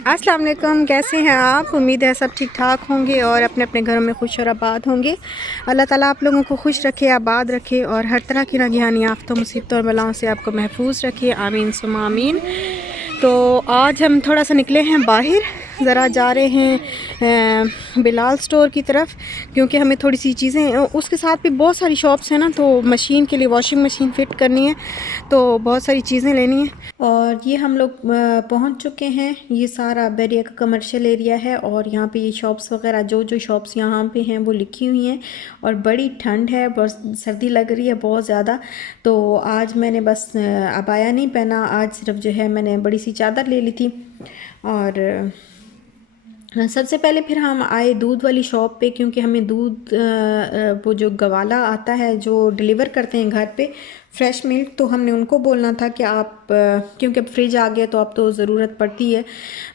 अस्सलाम वालेकुम, कैसे हैं आप? उम्मीद है सब ठीक ठाक होंगे और अपने अपने घरों में खुश और आबाद होंगे। अल्लाह ताला आप लोगों को खुश रखे, आबाद रखे और हर तरह की नागहानी आफ़तों, मुसीबतों और बलाओं से आपको महफूज रखे। आमीन सुम्मा आमीन। तो आज हम थोड़ा सा निकले हैं बाहर, ज़रा जा रहे हैं बिलाल स्टोर की तरफ, क्योंकि हमें थोड़ी सी चीज़ें, उसके साथ भी बहुत सारी शॉप्स हैं ना, तो मशीन के लिए वॉशिंग मशीन फ़िट करनी है, तो बहुत सारी चीज़ें लेनी है। और ये हम लोग पहुंच चुके हैं। ये सारा बैरिया का कमर्शियल एरिया है और यहाँ पे ये शॉप्स वगैरह, जो जो शॉप्स यहाँ पे हैं वो लिखी हुई हैं। और बड़ी ठंड है, बहुत सर्दी लग रही है बहुत ज़्यादा। तो आज मैंने बस अबाया नहीं पहना, आज सिर्फ जो है मैंने बड़ी सी चादर ले ली थी। और सबसे पहले फिर हम आए दूध वाली शॉप पे, क्योंकि हमें दूध वो जो गवाला आता है जो डिलीवर करते हैं घर पे फ्रेश मिल्क, तो हमने उनको बोलना था कि आप क्योंकि अब फ्रिज आ गया तो अब तो ज़रूरत पड़ती है,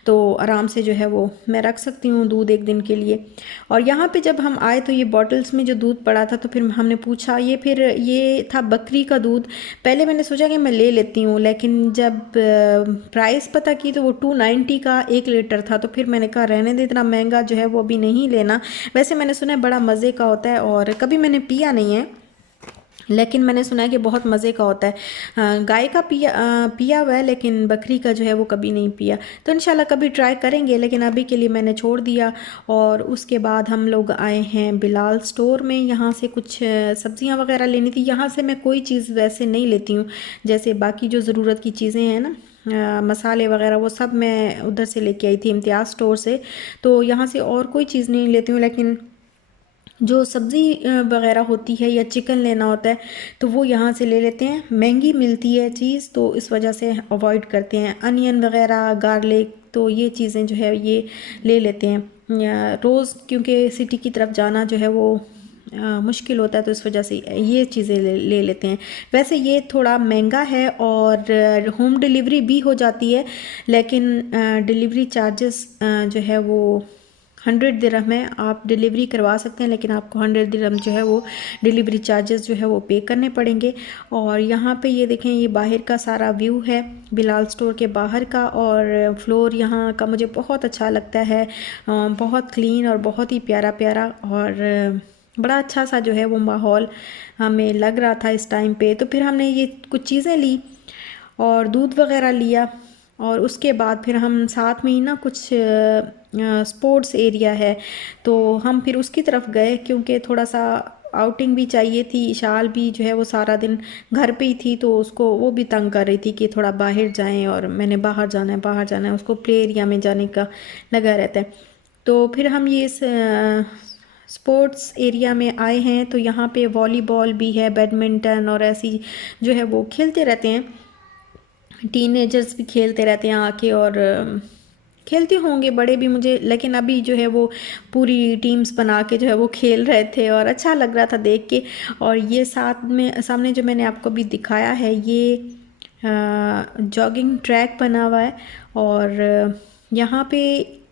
तो आराम से जो है वो मैं रख सकती हूँ दूध एक दिन के लिए। और यहाँ पे जब हम आए तो ये बॉटल्स में जो दूध पड़ा था, तो फिर हमने पूछा, ये था बकरी का दूध। पहले मैंने सोचा कि मैं ले लेती हूँ, लेकिन जब प्राइस पता की तो वो 290 का 1 लीटर था, तो फिर मैंने कहा रहने दे, इतना महंगा जो है वो अभी नहीं लेना। वैसे मैंने सुना है बड़ा मज़े का होता है, और कभी मैंने पिया नहीं है, लेकिन मैंने सुना है कि बहुत मज़े का होता है। गाय का पिया हुआ है, लेकिन बकरी का जो है वो कभी नहीं पिया। तो इंशाल्लाह कभी ट्राई करेंगे, लेकिन अभी के लिए मैंने छोड़ दिया। और उसके बाद हम लोग आए हैं बिलाल स्टोर में। यहाँ से कुछ सब्ज़ियाँ वगैरह लेनी थी। यहाँ से मैं कोई चीज़ वैसे नहीं लेती हूँ, जैसे बाकी जो ज़रूरत की चीज़ें हैं ना, मसाले वगैरह, वो सब मैं उधर से लेके आई थी, इम्तियाज़ स्टोर से। तो यहाँ से और कोई चीज़ नहीं लेती हूँ, लेकिन जो सब्ज़ी वगैरह होती है या चिकन लेना होता है तो वो यहाँ से ले लेते हैं। महंगी मिलती है चीज़, तो इस वजह से अवॉइड करते हैं। अनियन वगैरह, गार्लिक, तो ये चीज़ें जो है ये ले लेते हैं। रोज़ क्योंकि सिटी की तरफ जाना जो है वो मुश्किल होता है, तो इस वजह से ये चीज़ें ले लेते हैं। वैसे ये थोड़ा महंगा है और होम डिलीवरी भी हो जाती है, लेकिन डिलीवरी चार्जेस जो है वो 100 दिरहम है। आप डिलीवरी करवा सकते हैं, लेकिन आपको 100 दिरहम जो है वो डिलीवरी चार्जेस जो है वो पे करने पड़ेंगे। और यहाँ पे ये देखें, ये बाहर का सारा व्यू है बिलाल स्टोर के बाहर का, और फ्लोर यहाँ का मुझे बहुत अच्छा लगता है। बहुत क्लीन और बहुत ही प्यारा प्यारा, और बड़ा अच्छा सा जो है वो माहौल हमें लग रहा था इस टाइम पे। तो फिर हमने ये कुछ चीज़ें ली और दूध वगैरह लिया, और उसके बाद फिर हम साथ में ही ना कुछ स्पोर्ट्स एरिया है, तो हम फिर उसकी तरफ गए, क्योंकि थोड़ा सा आउटिंग भी चाहिए थी। शाल भी जो है वो सारा दिन घर पे ही थी, तो उसको वो भी तंग कर रही थी कि थोड़ा बाहर जाएं, और मैंने बाहर जाना है बाहर जाना है, उसको प्ले एरिया में जाने का लगा रहता है। तो फिर हम ये इस स्पोर्ट्स एरिया में आए हैं, तो यहाँ पे वॉलीबॉल भी है, बैडमिंटन, और ऐसी जो है वो खेलते रहते हैं। टीनेजर्स भी खेलते रहते हैं आके, और खेलते होंगे बड़े भी, मुझे लेकिन अभी जो है वो पूरी टीम्स बना के जो है वो खेल रहे थे, और अच्छा लग रहा था देख के। और ये साथ में सामने जो मैंने आपको भी दिखाया है, ये जॉगिंग ट्रैक बना हुआ है। और यहाँ पे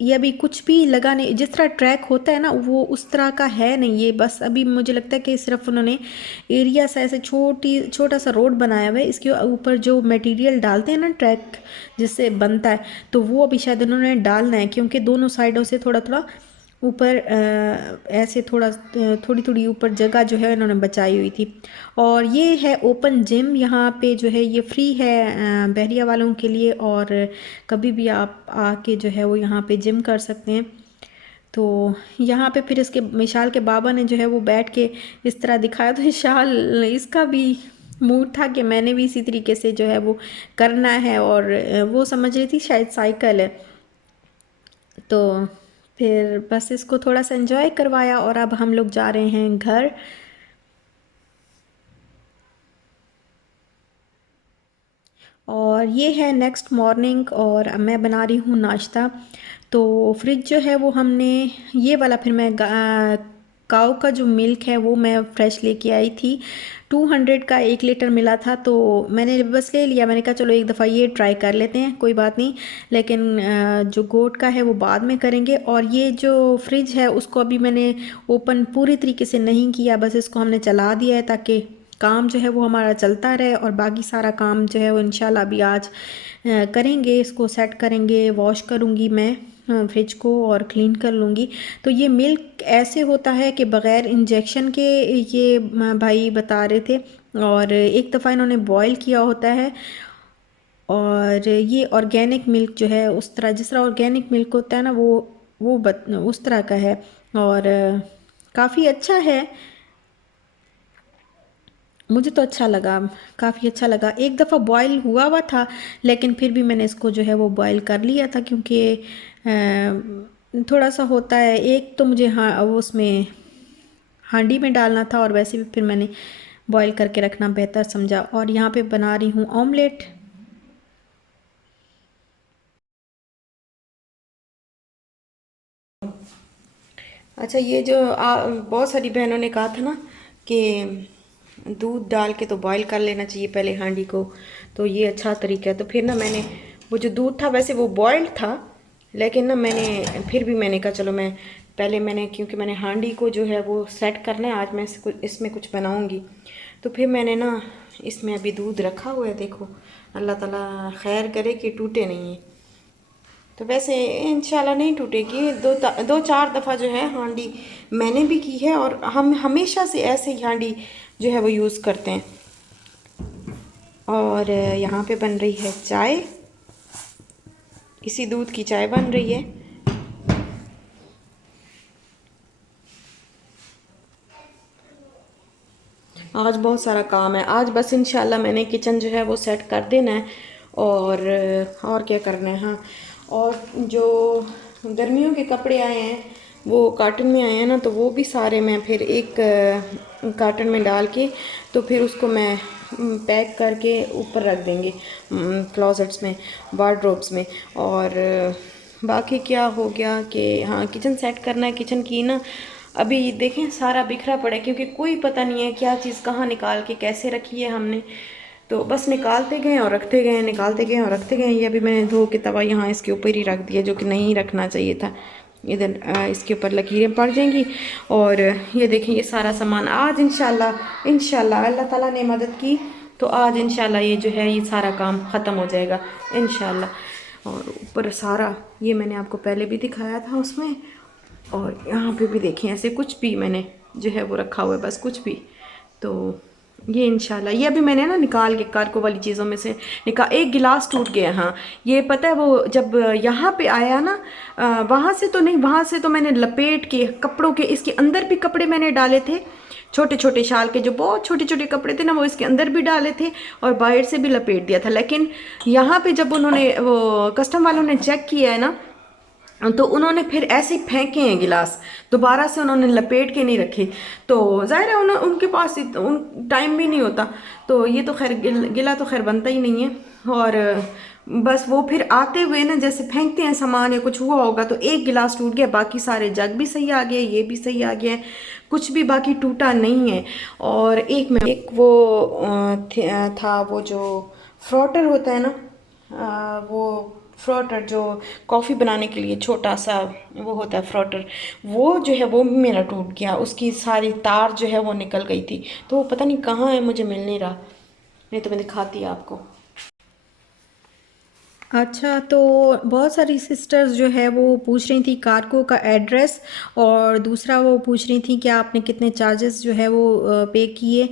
ये अभी कुछ भी लगा नहीं, जिस तरह ट्रैक होता है ना वो उस तरह का है नहीं। ये बस अभी मुझे लगता है कि सिर्फ उन्होंने एरिया सा ऐसे छोटा सा रोड बनाया हुआ है, इसके ऊपर जो मटेरियल डालते हैं ना ट्रैक जिससे बनता है, तो वो अभी शायद उन्होंने डालना है, क्योंकि दोनों साइडों से थोड़ा थोड़ा ऊपर ऐसे थोड़ी थोड़ी ऊपर जगह जो है इन्होंने बचाई हुई थी। और ये है ओपन जिम, यहाँ पे जो है ये फ्री है बहरिया वालों के लिए, और कभी भी आप आके जो है वो यहाँ पे जिम कर सकते हैं। तो यहाँ पे फिर इसके विशाल के बाबा ने जो है वो बैठ के इस तरह दिखाया, तो विशाल इसका भी मूड था कि मैंने भी इसी तरीके से जो है वो करना है, और वो समझ रही थी शायद साइकिल है, तो फिर बस इसको थोड़ा सा एंजॉय करवाया, और अब हम लोग जा रहे हैं घर। और ये है नेक्स्ट मॉर्निंग, और अब मैं बना रही हूँ नाश्ता। तो फ्रिज जो है वो हमने ये वाला, फिर मैं काऊ का जो मिल्क है वो मैं फ्रेश लेके आई थी। 200 का 1 लीटर मिला था, तो मैंने बस ले लिया। मैंने कहा चलो एक दफ़ा ये ट्राई कर लेते हैं, कोई बात नहीं, लेकिन जो गोट का है वो बाद में करेंगे। और ये जो फ्रिज है उसको अभी मैंने ओपन पूरी तरीके से नहीं किया, बस इसको हमने चला दिया है ताकि काम जो है वो हमारा चलता रहे और बाकी सारा काम जो है वो इंशाल्लाह अभी आज करेंगे। इसको सेट करेंगे, वॉश करूँगी मैं फ्रिज को और क्लीन कर लूँगी। तो ये मिल्क ऐसे होता है कि बग़ैर इंजेक्शन के ये भाई बता रहे थे, और एक दफ़ा इन्होंने बॉयल किया होता है। और ये ऑर्गेनिक मिल्क जो है उस तरह जिस तरह ऑर्गेनिक मिल्क होता है ना वो उस तरह का है, और काफ़ी अच्छा है। मुझे तो अच्छा लगा, काफ़ी अच्छा लगा। एक दफ़ा बॉयल हुआ हुआ था, लेकिन फिर भी मैंने इसको जो है वो बॉयल कर लिया था, क्योंकि थोड़ा सा होता है। एक तो मुझे हाँ वो उसमें हांडी में डालना था, और वैसे भी फिर मैंने बॉयल करके रखना बेहतर समझा। और यहाँ पे बना रही हूँ ऑमलेट। अच्छा, ये जो बहुत सारी बहनों ने कहा था ना कि दूध डाल के तो बॉईल कर लेना चाहिए पहले हांडी को, तो ये अच्छा तरीका है। तो फिर ना मैंने वो जो दूध था वैसे वो बॉइल्ड था, लेकिन ना मैंने फिर भी मैंने कहा चलो मैं पहले मैंने, क्योंकि मैंने हांडी को जो है वो सेट करना है, आज मैं इसमें कुछ बनाऊंगी। तो फिर मैंने ना इसमें अभी दूध रखा हुआ है, देखो अल्लाह ताला खैर करे कि टूटे नहीं है। तो वैसे इंशाल्लाह नहीं टूटेगी। दो चार दफ़ा जो है हांडी मैंने भी की है, और हम हमेशा से ऐसे ही हांडी जो है वो यूज़ करते हैं। और यहाँ पे बन रही है चाय, इसी दूध की चाय बन रही है। आज बहुत सारा काम है, आज बस इंशाल्लाह मैंने किचन जो है वो सेट कर देना है, और क्या करना है। हाँ, और जो गर्मियों के कपड़े आए हैं वो कार्टन में आए हैं ना, तो वो भी सारे मैं फिर एक कार्टन में डाल के, तो फिर उसको मैं पैक करके ऊपर रख देंगे क्लोजेट्स में, वार्डरोब्स में। और बाकी क्या हो गया कि हाँ किचन सेट करना है। किचन की ना अभी देखें सारा बिखरा पड़ा है, क्योंकि कोई पता नहीं है क्या चीज़ कहाँ निकाल के कैसे रखी है हमने। तो बस निकालते गए और रखते गए, निकालते गए और रखते गए। ये अभी मैंने धो के तवा यहाँ इसके ऊपर ही रख दिया, जो कि नहीं रखना चाहिए था। इधर इसके ऊपर लकीरें पड़ जाएंगी। और ये देखें ये सारा सामान आज इंशाल्लाह इंशाल्लाह अल्लाह ताला ने मदद की तो आज इंशाल्लाह ये जो है ये सारा काम ख़त्म हो जाएगा इंशाल्लाह। और ऊपर सारा ये मैंने आपको पहले भी दिखाया था उसमें। और यहाँ पे भी देखें ऐसे कुछ भी मैंने जो है वो रखा हुआ है, बस कुछ भी। तो ये इंशाल्लाह ये अभी मैंने ना निकाल के कार्को वाली चीज़ों में से एक गिलास टूट गया। हाँ ये पता है वो जब यहाँ पे आया ना, वहाँ से तो नहीं, वहाँ से तो मैंने लपेट के कपड़ों के, इसके अंदर भी कपड़े मैंने डाले थे, छोटे छोटे शाल के जो बहुत छोटे छोटे कपड़े थे ना वो इसके अंदर भी डाले थे, और बाहर से भी लपेट दिया था। लेकिन यहाँ पे जब उन्होंने वो कस्टम वालों ने चेक किया है ना, तो उन्होंने फिर ऐसे ही फेंके हैं गिलास, दोबारा से उन्होंने लपेट के नहीं रखे। तो जाहिर है उनके पास उन टाइम भी नहीं होता। तो ये तो खैर गिला तो खैर बनता ही नहीं है। और बस वो फिर आते हुए ना जैसे फेंकते हैं सामान या कुछ हुआ होगा, तो एक गिलास टूट गया, बाकी सारे जग भी सही आ गए, ये भी सही आ गया, कुछ भी बाकी टूटा नहीं है। और एक वो था वो जो फ्रोटर होता है ना, वो फ्रोटर जो कॉफ़ी बनाने के लिए छोटा सा वो होता है फ्रोटर, वो जो है वो मेरा टूट गया, उसकी सारी तार जो है वो निकल गई थी। तो वो पता नहीं कहाँ है, मुझे मिल नहीं रहा, नहीं तो मैं दिखाती आपको। अच्छा, तो बहुत सारी सिस्टर्स जो है वो पूछ रही थी कार्गो का एड्रेस, और दूसरा वो पूछ रही थी कि आपने कितने चार्जेस जो है वो पे किए।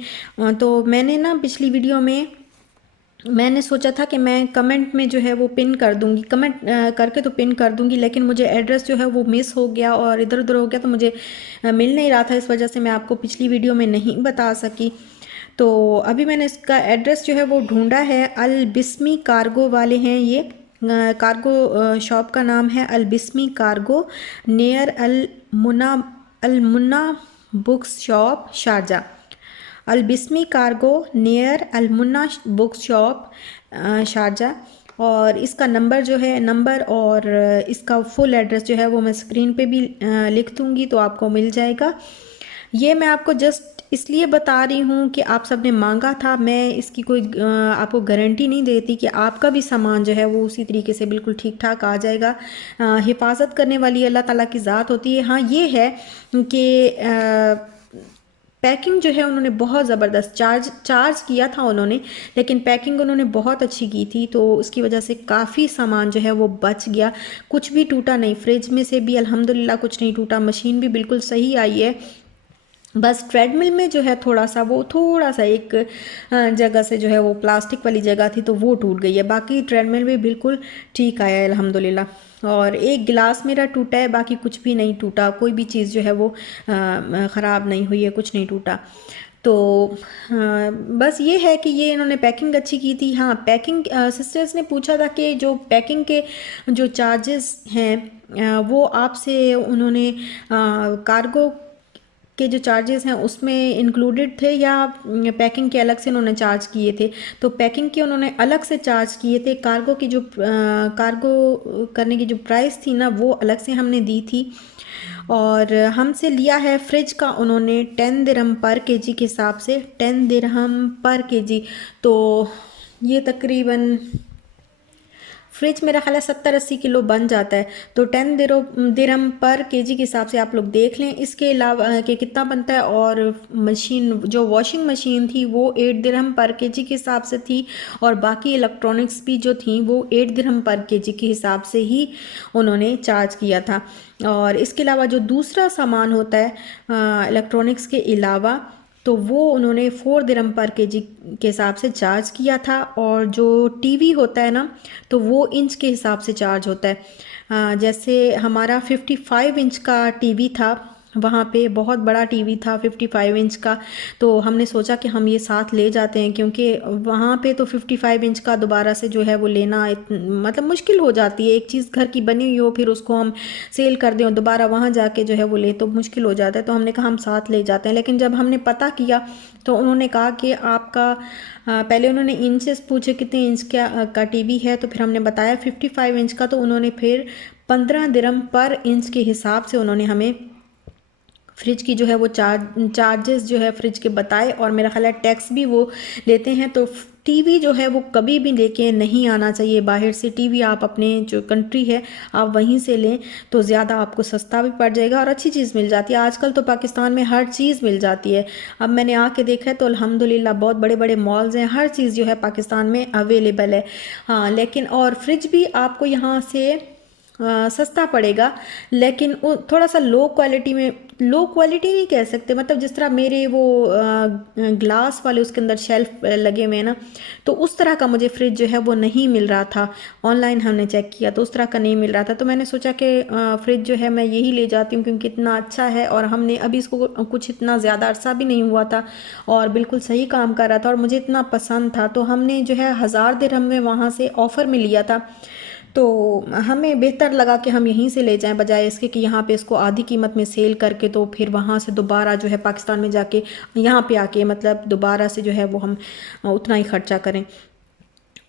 तो मैंने ना पिछली वीडियो में मैंने सोचा था कि मैं कमेंट में जो है वो पिन कर दूंगी, कमेंट करके तो पिन कर दूंगी, लेकिन मुझे एड्रेस जो है वो मिस हो गया और इधर उधर हो गया, तो मुझे मिल नहीं रहा था, इस वजह से मैं आपको पिछली वीडियो में नहीं बता सकी। तो अभी मैंने इसका एड्रेस जो है वो ढूंढा है। अल बिस्मी कार्गो वाले हैं ये, कार्गो शॉप का नाम है अल बिस्मी कार्गो, नियर अल मुन्ना बुक्स शॉप शारजा। अल बिस्मी कार्गो नियर अल मुन्ना बुक शॉप शारजा। और इसका नंबर जो है, नंबर और इसका फुल एड्रेस जो है वो मैं स्क्रीन पे भी लिख दूँगी, तो आपको मिल जाएगा। ये मैं आपको जस्ट इसलिए बता रही हूँ कि आप सब ने मांगा था, मैं इसकी कोई आपको गारंटी नहीं देती कि आपका भी सामान जो है वो उसी तरीके से बिल्कुल ठीक ठाक आ जाएगा। हिफाजत करने वाली अल्लाह ताला की ज़ात होती है। हाँ ये है कि पैकिंग जो है उन्होंने बहुत ज़बरदस्त चार्ज किया था उन्होंने, लेकिन पैकिंग उन्होंने बहुत अच्छी की थी, तो उसकी वजह से काफ़ी सामान जो है वो बच गया, कुछ भी टूटा नहीं। फ्रिज में से भी अल्हम्दुलिल्लाह कुछ नहीं टूटा, मशीन भी बिल्कुल सही आई है। बस ट्रेडमिल में जो है थोड़ा सा एक जगह से जो है वो प्लास्टिक वाली जगह थी तो वो टूट गई है, बाकी ट्रेडमिल भी बिल्कुल ठीक आया है अल्हम्दुलिल्लाह। और एक गिलास मेरा टूटा है, बाकी कुछ भी नहीं टूटा, कोई भी चीज़ जो है वो ख़राब नहीं हुई है, कुछ नहीं टूटा। तो बस ये है कि ये इन्होंने पैकिंग अच्छी की थी। हाँ, पैकिंग सिस्टर्स ने पूछा था कि जो पैकिंग के जो चार्जेस हैं वो आपसे उन्होंने कार्गो के जो चार्जेस हैं उसमें इंक्लूडेड थे या पैकिंग के अलग से उन्होंने चार्ज किए थे। तो पैकिंग के उन्होंने अलग से चार्ज किए थे, कार्गो की जो कार्गो करने की जो प्राइस थी ना वो अलग से हमने दी थी। और हमसे लिया है फ्रिज का उन्होंने 10 दिरहम पर केजी के हिसाब से, 10 दिरहम पर केजी। तो ये तकरीबन फ्रिज मेरा ख्याल है 70-80 किलो बन जाता है, तो 10 दिरहम पर केजी के हिसाब से आप लोग देख लें इसके अलावा कि कितना बनता है। और मशीन जो वॉशिंग मशीन थी वो 8 दिरहम पर केजी के हिसाब से थी, और बाकी इलेक्ट्रॉनिक्स भी जो थी वो 8 दिरहम पर केजी के हिसाब से ही उन्होंने चार्ज किया था। और इसके अलावा जो दूसरा सामान होता है इलेक्ट्रॉनिक्स के अलावा, तो वो उन्होंने 4 दिरहम पर केजी के हिसाब से चार्ज किया था। और जो टीवी होता है ना तो वो इंच के हिसाब से चार्ज होता है। जैसे हमारा 55 इंच का टीवी था, वहाँ पे बहुत बड़ा टीवी था 55 इंच का, तो हमने सोचा कि हम ये साथ ले जाते हैं, क्योंकि वहाँ पे तो 55 इंच का दोबारा से जो है वो लेना मतलब मुश्किल हो जाती है। एक चीज़ घर की बनी हुई हो फिर उसको हम सेल कर दें और दोबारा वहाँ जाके जो है वो ले तो मुश्किल हो जाता है, तो हमने कहा हम साथ ले जाते हैं। लेकिन जब हमने पता किया तो उन्होंने कहा कि आपका पहले उन्होंने इंचेस पूछे कितने इंच का टीवी है, तो फिर हमने बताया 55 इंच का, तो उन्होंने फिर 15 दिरहम पर इंच के हिसाब से उन्होंने हमें फ्रिज की जो है वो चार्जेस जो है फ्रिज के बताए, और मेरा ख्याल है टैक्स भी वो लेते हैं। तो टीवी जो है वो कभी भी लेके नहीं आना चाहिए बाहर से। टीवी आप अपने जो कंट्री है आप वहीं से लें तो ज़्यादा आपको सस्ता भी पड़ जाएगा और अच्छी चीज़ मिल जाती है। आजकल तो पाकिस्तान में हर चीज़ मिल जाती है। अब मैंने आके देखा है तो अल्हम्दुलिल्लाह बहुत बड़े बड़े मॉल्स हैं, हर चीज़ जो है पाकिस्तान में अवेलेबल है। हाँ, लेकिन और फ्रिज भी आपको यहाँ से सस्ता पड़ेगा, लेकिन वो थोड़ा सा लो क्वालिटी में, लो क्वालिटी नहीं कह सकते, मतलब जिस तरह मेरे वो ग्लास वाले उसके अंदर शेल्फ लगे हुए हैं ना, तो उस तरह का मुझे फ्रिज जो है वो नहीं मिल रहा था। ऑनलाइन हमने चेक किया तो उस तरह का नहीं मिल रहा था, तो मैंने सोचा कि फ्रिज जो है मैं यही ले जाती हूँ, क्योंकि इतना अच्छा है और हमने अभी इसको कुछ इतना ज़्यादा अरसा भी नहीं हुआ था और बिल्कुल सही काम कर रहा था और मुझे इतना पसंद था। तो हमने जो है 1000 दिरहम में वहाँ से ऑफ़र में लिया था, तो हमें बेहतर लगा कि हम यहीं से ले जाएं बजाय इसके कि यहाँ पे इसको आधी कीमत में सेल करके तो फिर वहाँ से दोबारा जो है पाकिस्तान में जाके यहाँ पे आके मतलब दोबारा से जो है वो हम उतना ही खर्चा करें।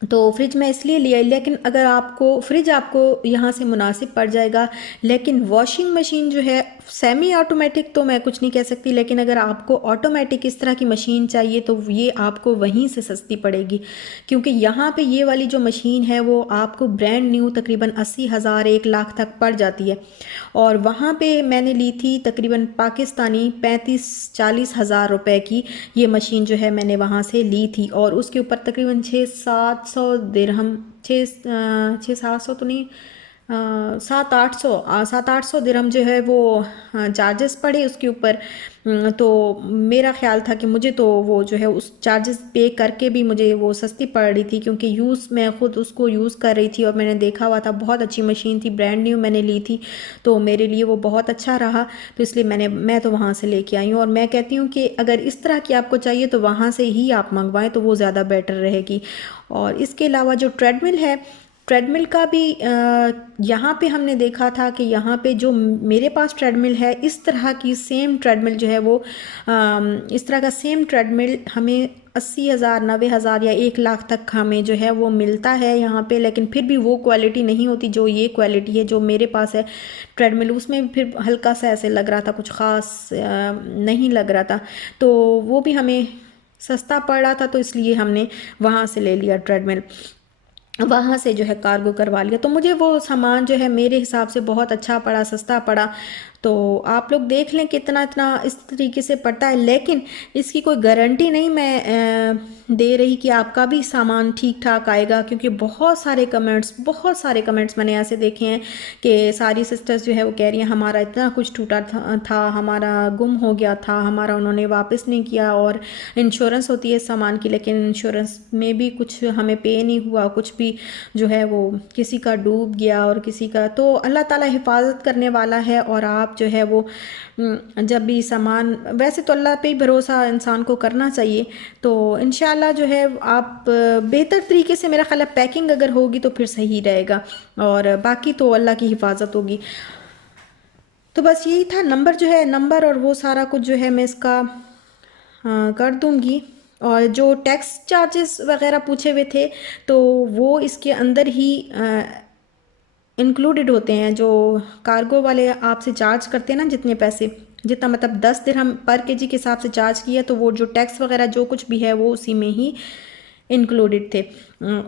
तो फ्रिज मैं इसलिए लिया, लेकिन अगर आपको फ्रिज आपको यहाँ से मुनासिब पड़ जाएगा, लेकिन वॉशिंग मशीन जो है सेमी ऑटोमेटिक तो मैं कुछ नहीं कह सकती, लेकिन अगर आपको ऑटोमेटिक इस तरह की मशीन चाहिए तो ये आपको वहीं से सस्ती पड़ेगी, क्योंकि यहाँ पे ये वाली जो मशीन है वो आपको ब्रांड न्यू तकरीबन 80,000 1 लाख तक पड़ जाती है, और वहाँ पे मैंने ली थी तकरीबन पाकिस्तानी 35-40 हज़ार रुपए की ये मशीन जो है मैंने वहाँ से ली थी, और उसके ऊपर तकरीबन 600-700 दिरहम, 600-700 तो नहीं, 700-800 दिरहम जो है वो चार्जेस पड़े उसके ऊपर। तो मेरा ख्याल था कि मुझे तो वो जो है उस चार्जेस पे करके भी मुझे वो सस्ती पड़ रही थी, क्योंकि यूज़ मैं ख़ुद उसको यूज़ कर रही थी और मैंने देखा हुआ था, बहुत अच्छी मशीन थी, ब्रांड न्यू मैंने ली थी, तो मेरे लिए वो बहुत अच्छा रहा, तो इसलिए मैं तो वहाँ से लेके आई हूँ। और मैं कहती हूँ कि अगर इस तरह की आपको चाहिए तो वहाँ से ही आप मंगवाएं तो वो ज़्यादा बेटर रहेगी। और इसके अलावा जो ट्रेडमिल है, ट्रेडमिल का भी यहाँ पे हमने देखा था कि यहाँ पे जो मेरे पास ट्रेडमिल है इस तरह की सेम ट्रेडमिल जो है वो इस तरह का सेम ट्रेडमिल हमें 80,000 90,000 या 1 लाख तक हमें जो है वो मिलता है यहाँ पे, लेकिन फिर भी वो क्वालिटी नहीं होती जो ये क्वालिटी है जो मेरे पास है ट्रेडमिल। उसमें फिर हल्का सा ऐसे लग रहा था, कुछ ख़ास नहीं लग रहा था, तो वो भी हमें सस्ता पड़ रहा था, तो इसलिए हमने वहाँ से ले लिया ट्रेडमिल, वहाँ से जो है कार्गो करवा लिया। तो मुझे वो सामान जो है मेरे हिसाब से बहुत अच्छा पड़ा, सस्ता पड़ा। तो आप लोग देख लें कितना इतना इस तरीके से पड़ता है, लेकिन इसकी कोई गारंटी नहीं मैं दे रही कि आपका भी सामान ठीक ठाक आएगा, क्योंकि बहुत सारे कमेंट्स मैंने ऐसे देखे हैं कि सारी सिस्टर्स जो है वो कह रही हैं हमारा इतना कुछ टूटा था, हमारा गुम हो गया था, हमारा उन्होंने वापस नहीं किया। और इंश्योरेंस होती है इस सामान की, लेकिन इंश्योरेंस में भी कुछ हमें पे नहीं हुआ, कुछ भी जो है वो किसी का डूब गया और किसी का। तो अल्लाह ताला हिफाजत करने वाला है। और आप जो है वो जब भी सामान, वैसे तो अल्लाह पे ही भरोसा इंसान को करना चाहिए। तो इंशाल्लाह जो है आप बेहतर तरीके से, मेरा ख्याल है पैकिंग अगर होगी तो फिर सही रहेगा, और बाकी तो अल्लाह की हिफाजत होगी। तो बस यही था, नंबर जो है, नंबर और वो सारा कुछ जो है मैं इसका कर दूंगी। और जो टैक्स चार्जेस वगैरह पूछे हुए थे तो वो इसके अंदर ही इंक्लूडेड होते हैं। जो कार्गो वाले आपसे चार्ज करते हैं ना, जितने पैसे, जितना मतलब 10 दिरहम पर केजी के हिसाब से चार्ज किया, तो वो जो टैक्स वगैरह जो कुछ भी है वो उसी में ही इंक्लूडेड थे।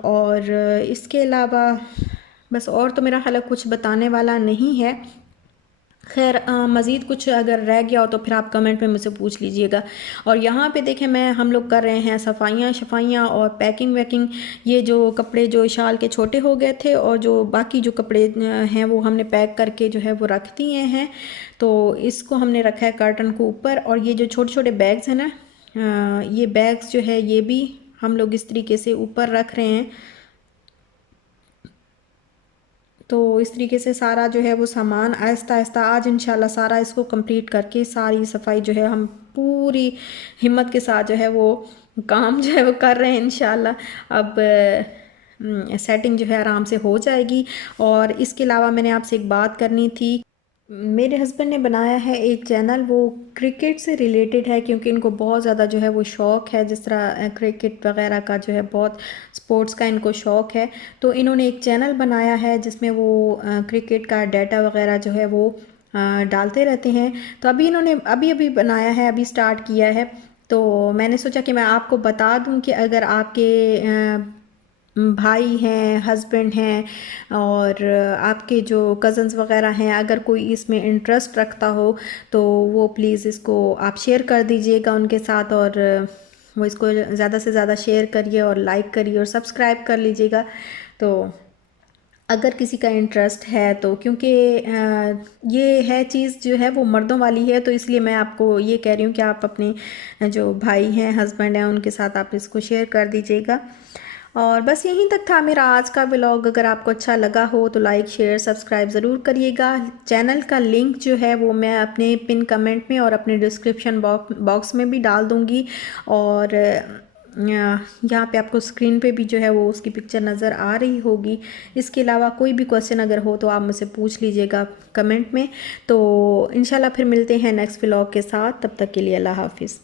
और इसके अलावा बस और तो मेरा ख्याल है कुछ बताने वाला नहीं है। खैर मज़ीद कुछ अगर रह गया हो तो फिर आप कमेंट में मुझसे पूछ लीजिएगा। और यहाँ पे देखें, हम लोग कर रहे हैं सफाइयाँ और पैकिंग वैकिंग। ये जो कपड़े जो शाल के छोटे हो गए थे और जो बाकी जो कपड़े हैं वो हमने पैक करके जो है वो रख दिए हैं। तो इसको हमने रखा है कर्टन को ऊपर। और ये जो छोटे छोटे बैग्स हैं ना, ये बैग्स जो है ये भी हम लोग इस तरीके से ऊपर रख रहे हैं। तो इस तरीके से सारा जो है वो सामान आहिस्ता आहिस्ता आज इंशाल्लाह सारा इसको कंप्लीट करके सारी सफाई जो है हम पूरी हिम्मत के साथ जो है वो काम जो है वो कर रहे हैं इंशाल्लाह। अब सेटिंग जो है आराम से हो जाएगी। और इसके अलावा मैंने आपसे एक बात करनी थी। मेरे हस्बैंड ने बनाया है एक चैनल, वो क्रिकेट से रिलेटेड है, क्योंकि इनको बहुत ज़्यादा जो है वो शौक़ है, जिस तरह क्रिकेट वगैरह का जो है बहुत स्पोर्ट्स का इनको शौक़ है। तो इन्होंने एक चैनल बनाया है जिसमें वो क्रिकेट का डाटा वगैरह जो है वो डालते रहते हैं। तो अभी इन्होंने अभी बनाया है, अभी स्टार्ट किया है। तो मैंने सोचा कि मैं आपको बता दूं कि अगर आपके भाई हैं, हस्बैंड हैं और आपके जो कज़न्स वगैरह हैं, अगर कोई इसमें इंटरेस्ट रखता हो तो वो प्लीज़ इसको आप शेयर कर दीजिएगा उनके साथ। और वो इसको ज़्यादा से ज़्यादा शेयर करिए और लाइक करिए और सब्सक्राइब कर लीजिएगा। तो अगर किसी का इंटरेस्ट है तो, क्योंकि ये है चीज़ जो है वो मर्दों वाली है, तो इसलिए मैं आपको ये कह रही हूँ कि आप अपने जो भाई हैं, हस्बैंड हैं, उनके साथ आप इसको शेयर कर दीजिएगा। और बस यहीं तक था मेरा आज का व्लॉग। अगर आपको अच्छा लगा हो तो लाइक शेयर सब्सक्राइब ज़रूर करिएगा। चैनल का लिंक जो है वो मैं अपने पिन कमेंट में और अपने डिस्क्रिप्शन बॉक्स में भी डाल दूँगी। और यहाँ पे आपको स्क्रीन पे भी जो है वो उसकी पिक्चर नज़र आ रही होगी। इसके अलावा कोई भी क्वेश्चन अगर हो तो आप मुझसे पूछ लीजिएगा कमेंट में। तो इंशाल्लाह फिर मिलते हैं नेक्स्ट व्लॉग के साथ, तब तक के लिए अल्लाह हाफिज़।